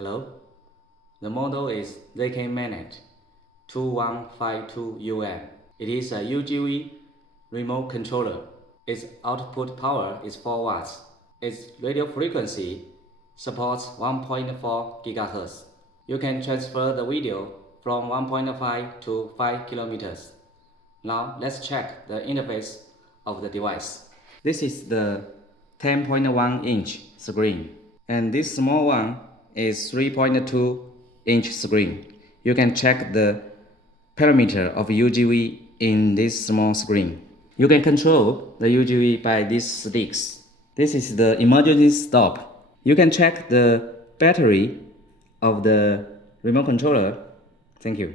Hello, the model is ZKManet2152UM. It is a UGV remote controller. Its output power is 4 watts. Its radio frequency supports 1.4 GHz. You can transfer the video from 1.5 to 5 kilometers. Now let's check the interface of the device. This is the 10.1-inch screen, and this small one is 3.2-inch screen. You can check the parameter of UGV in this small screen. You can control the UGV by these sticks. This is the emergency stop. You can check the battery of the remote controller. Thank you.